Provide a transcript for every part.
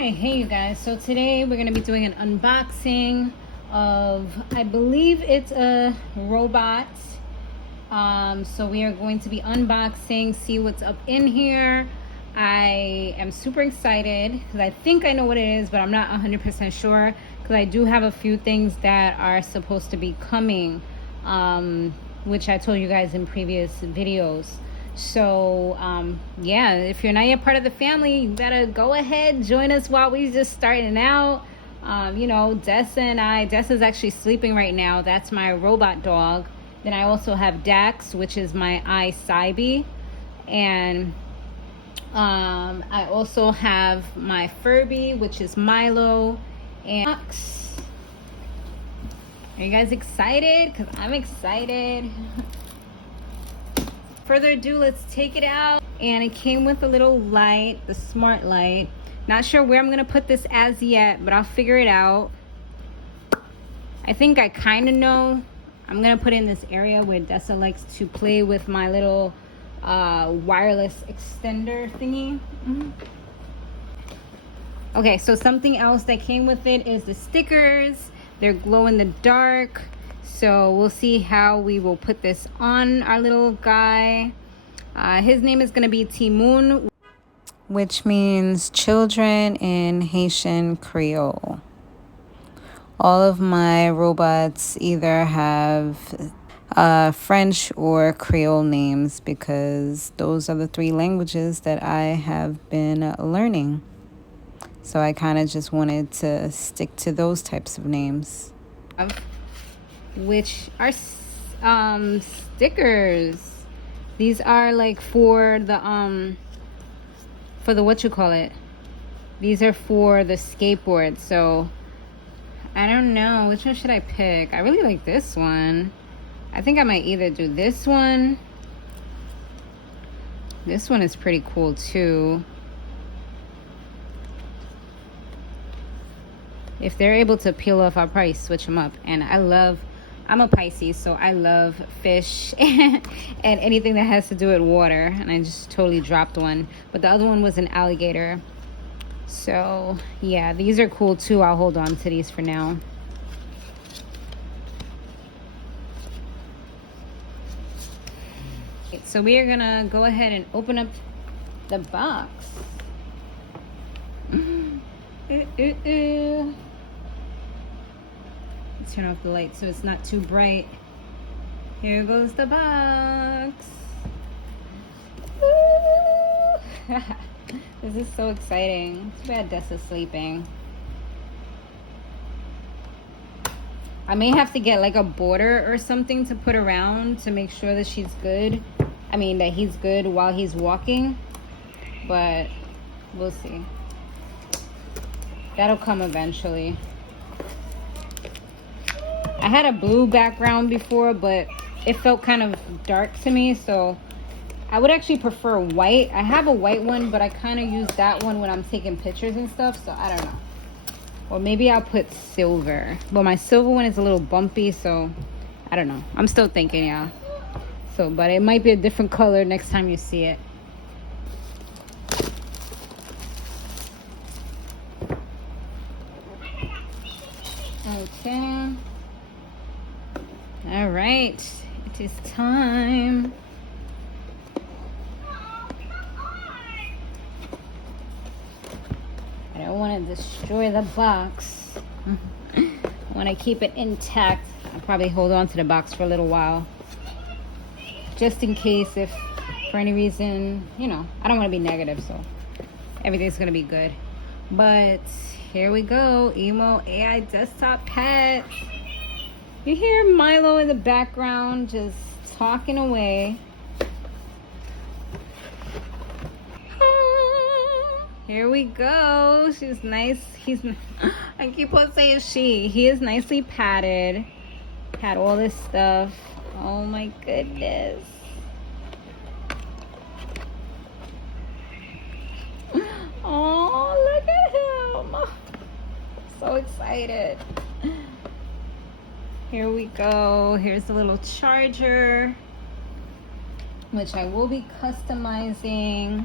Alright, hey you guys, so today we're going to be doing an unboxing of, I believe it's a robot. So we are going to be unboxing, see what's up in here. I am super excited because I think I know what it is, but I'm not 100% sure because I do have a few things that are supposed to be coming, which I told you guys in previous videos. So yeah, if you're not yet part of the family, you better go ahead, join us while we just starting out. You know, Dessa and I, Dessa's actually sleeping right now. That's my robot dog. Then I also have Dax, which is my I-cybie, and I also have my Furby, which is Milo, and Mox. Are you guys excited? Because I'm excited. Further ado, let's take it out. And it came with a little light, the smart light. Not sure where I'm gonna put this as yet, but I'll figure it out. I think I kind of know. I'm gonna put it in this area where Dessa likes to play with my little wireless extender thingy. Okay, so something else that came with it is the stickers. They're glow in the dark. So we'll see how we will put this on our little guy. His name is going to be Timoun, which means children in Haitian Creole. All of my robots either have French or Creole names because those are the three languages that I have been learning. So I kind of just wanted to stick to those types of names. Which are stickers. These are like for the what you call it. These are for the skateboard. So I don't know, which one should I pick? I really like this one. I think I might either do this one. This one is pretty cool too. If they're able to peel off, I'll probably switch them up. And I'm a Pisces, so I love fish and anything that has to do with water. And I just totally dropped one. But the other one was an alligator. So, yeah, these are cool too. I'll hold on to these for now. So we are going to go ahead and open up the box. Turn off the light so it's not too bright. Here goes the box. This is so exciting. Too bad Dessa's sleeping. I may have to get like a border or something to put around to make sure that she's good. I mean that he's good while he's walking. But we'll see. That'll come eventually. I had a blue background before, but it felt kind of dark to me, so I would actually prefer white. I have a white one, but I kind of use that one when I'm taking pictures and stuff, so I don't know. Or maybe I'll put silver. But my silver one is a little bumpy, so I don't know. I'm still thinking, yeah. So, but it might be a different color next time you see it. Okay. All right, it is time. I don't want to destroy the box. I want to keep it intact. I'll probably hold on to the box for a little while. Just in case if for any reason, you know, I don't want to be negative, so everything's going to be good. But here we go, Emo AI desktop pet. You hear Milo in the background just talking away. Here we go. She's nice. I keep on saying she. He is nicely padded. Had all this stuff. Oh my goodness. Oh, look at him. So excited. Here we go. Here's the little charger, which I will be customizing.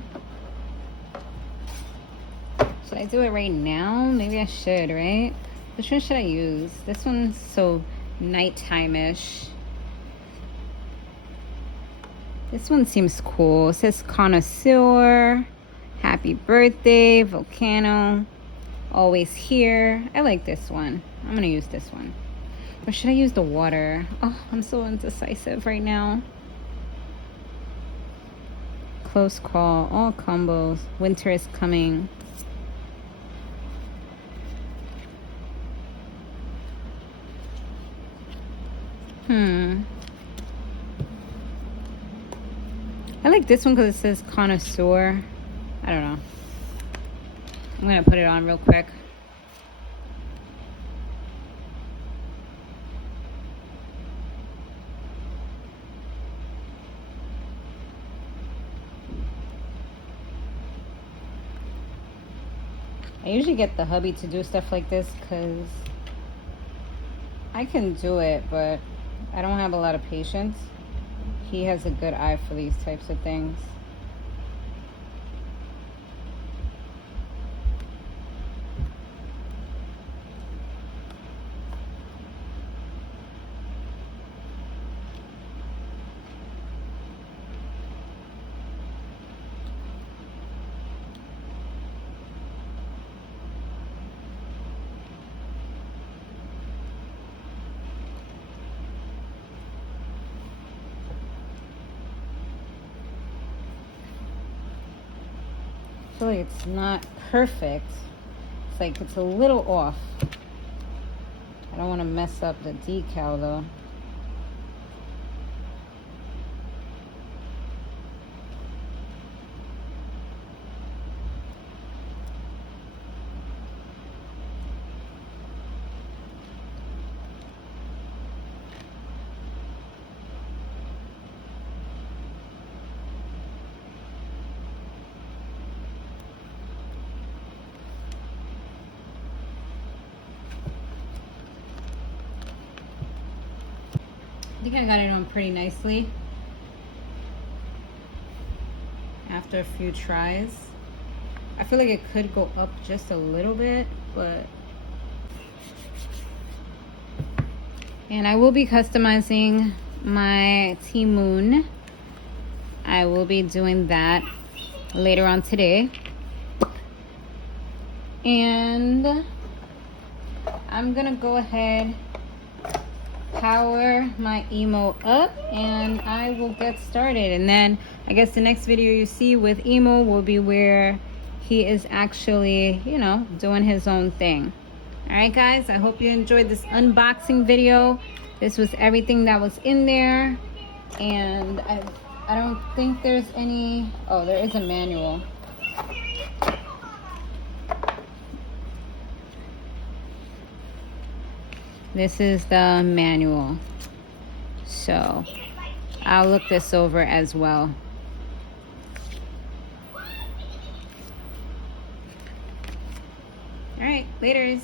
Should I do it right now? Maybe I should, right? Which one should I use? This one's so nighttime-ish. This one seems cool. It says connoisseur, happy birthday, volcano, always here. I like this one. I'm gonna use this one. Or should I use the water? Oh, I'm so indecisive right now. Close call, all combos. Winter is coming. I like this one because it says connoisseur. I don't know. I'm gonna put it on real quick. I usually get the hubby to do stuff like this because I can do it, but I don't have a lot of patience. He has a good eye for these types of things. I feel like it's not perfect. It's like it's a little off. I don't want to mess up the decal though. I think I got it on pretty nicely after a few tries. I feel like it could go up just a little bit, but... And I will be customizing my T-Moon. I will be doing that later on today. And I'm gonna go ahead, power my Emo up, and I will get started. And then I guess the next video you see with Emo will be where he is actually, you know, doing his own thing. All right, guys, I hope you enjoyed this unboxing video. This was everything that was in there, and I don't think there's any... Oh, there is a manual. This is the manual, so I'll look this over as well. All right, laters.